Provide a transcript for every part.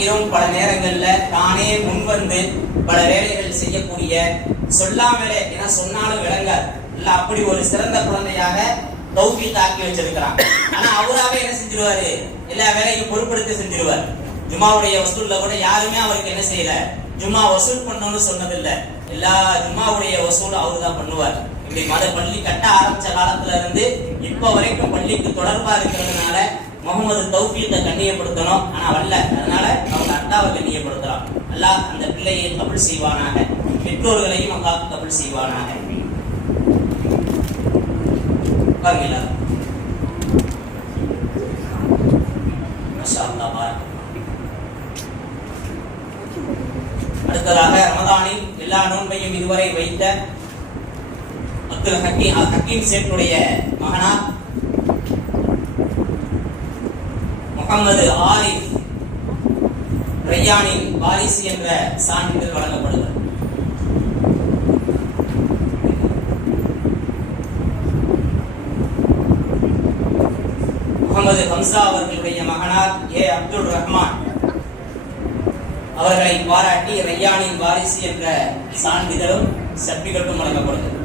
பகீரும் பல நேரங்கள்ல தானே முன்வந்து பல வேலைகள் செய்யக்கூடிய, சொல்லாமலே ஏன்னா சொன்னாலும் விளங்காது இல்ல, அப்படி ஒரு சிறந்த குழந்தையாக தௌஃபீக் ஆக்கி வச்சிருக்கிறான். ஆனா அவராவே என்ன செஞ்சிருவாரு, எல்லா வேலையும் பொறுப்படுத்தி செஞ்சிருவார். ஜும்மாவுடைய வசூல்ல கூட யாருமே அவருக்கு என்ன செய்யல, ஜும்மா வசூல் பண்ணணும்னு சொன்னதில்லை. எல்லா ஜும்மாவுடைய வசூல் அவரு தான் பண்ணுவார். இப்படி மத பள்ளி கட்ட ஆரம்பிச்ச காலத்துல இருந்து இப்ப வரைக்கும் பள்ளிக்கு தொடர்பா இருக்கிறதுனால முகமது தௌஃபீக்கை கண்ணியப்படுத்தணும், ஆனா வரல, அதனால அவங்க அல்லாவை கண்ணியப்படுத்தலாம். அல்லாஹ் அந்த பிள்ளையை கபூல் செய்வானாக, பெற்றோர்களையும் அல்லாஹ் கபூல் செய்வானாக. பாருங்களா, மாஷா அல்லாஹ் பாருங்க. அடுத்ததாக ரமதானில் எல்லா நோன்பையும் இதுவரை வைத்த அப்துல் ஹக்கீம் சேட்டுடைய மகனார் முகமது ஆரிஃப் ரையானின் வாரிசு என்ற சான்றிதழ் வழங்கப்படுகிறது. முகமது ஹம்சா அவர்களுடைய மகனார் ஏ அப்துல் ரஹ்மான் அவர்களை பாராட்டி ரையானின் வாரிசு என்ற சான்றிதழும் சர்டிபிகேட்டும் வழங்கப்படுகிறது.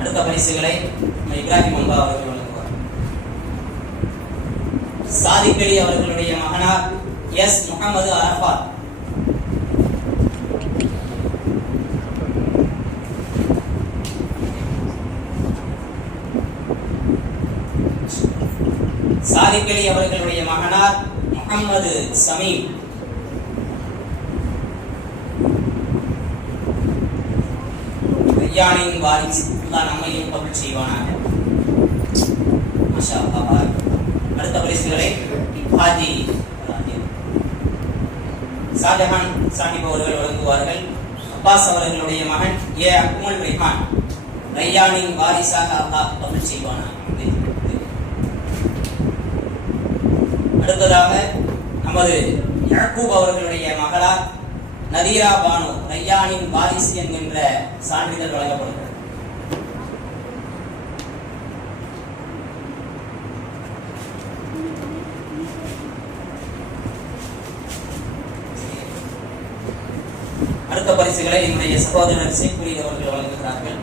அடுத்த பரிசுகளை இப்ராஹிம் அம்பா அவர்கள் வழங்குவார். சாதிக் அலி அவர்களுடைய மகனார் எஸ் முகமது அரஃபாத் சாதிக் அலி அவர்களுடைய மகனார் முகமது சமீம் ரையானின் வாரிசு, அல்லாஹ் நம்மையும் கபூல் செய்வானாக. மாஷா அல்லாஹ். அடுத்த பரிசுகளை ஹாஜி ஷாஜஹான் சாஹிப் அவர்கள் வழங்குவார்கள். அப்பாஸ் அவர்களுடைய மகன் ஏ அக்மல் ரிஹான் ரையானின் வாரிசாக அல்லாஹ் கபூல் செய்வானாக. அடுத்ததாக நமது யாக்கூப் அவர்களுடைய மகளார் நதீரா பானு ரையானின் வாரிசு என்கின்ற சான்றிதழ் வழங்கப்படுகிறது. அடுத்த பரிசுகளை என்னுடைய சகோதரர் சேக்குரி அவர்கள் வழங்குகிறார்கள்.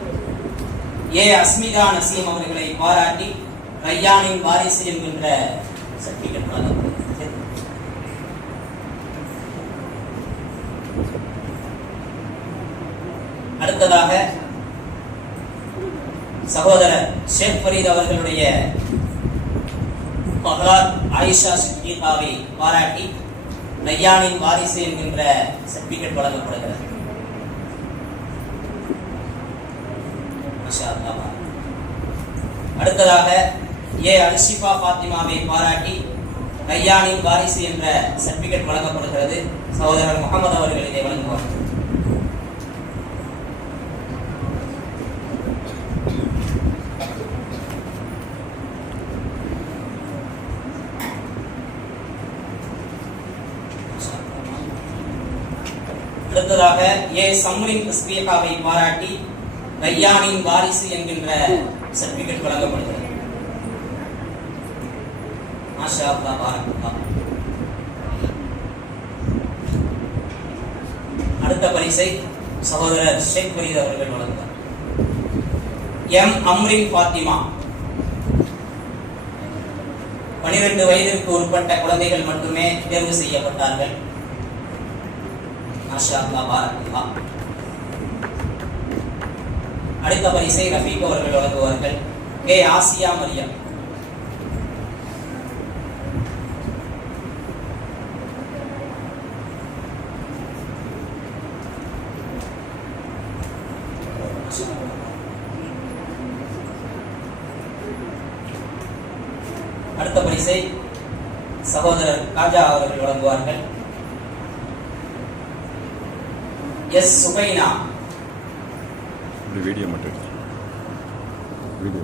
ஏ அஸ்மிதா நசீம் அவர்களை பாராட்டி ரையானின் வாரிசு என்கின்ற சர்டிபிகேட் வழங்கப்படுகிறது. அடுத்ததாக சகோதரர் ஷேக் ஃபரீத் அவர்களுடைய மகளார் ஆயிஷா சித்திகாவை பாராட்டி ரையானின் வாரிசு என்கின்ற சர்டிபிகேட் வழங்கப்படுகிறது. அடுத்ததாக ஏ அல்ஷிஃபா ஃபாத்திமாவை பாராட்டி ரையானின் வாரிசு என்ற சர்டிபிகேட் வழங்கப்படுகிறது. சகோதரர் முகமது அவர்கள் இதை வழங்குவார். அடுத்ததாக ஏ சம்ரின் தஸ்பீஹாவை பாராட்டி ரையானின் வாரிசு என்கின்ற சர்டிபிகேட் வழங்கப்படுகிறது. மாஷா அல்லாஹ் பாரக்கல்லாஹ். அடுத்த பரிசை சகோதரர் ஷேக் ஃபரீத் அவர்கள் வழங்குவார். எம் அம்ரின் ஃபாத்திமா 12 வயதிற்கு உட்பட்ட குழந்தைகள் மட்டுமே தேர்வு செய்யப்பட்டார்கள். மாஷா அல்லாஹ் பாரக்கல்லாஹ். அடுத்த பரிசை ரஃபீக் அவர்கள் வழங்குவார்கள். கே ஆசியா மரியம் அடுத்த பரிசை சகோதரர் காஜா அவர்கள் வழங்குவார்கள். எஸ் சுபைனா வீடியோ மட்டும் வீடியோ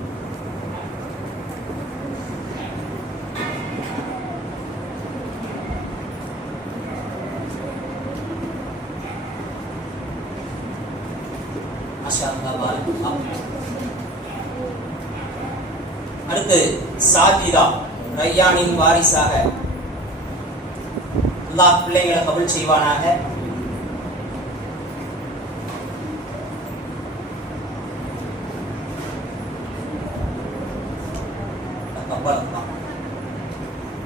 மாஷா அல்லாஹ் பாரக்கல்லாஹ். அடுத்து சாஜிதா ரையானின் வாரிசாக அல்லாஹ் பிள்ளைகளை கபூல் செய்வானாக. கப்பல் தான்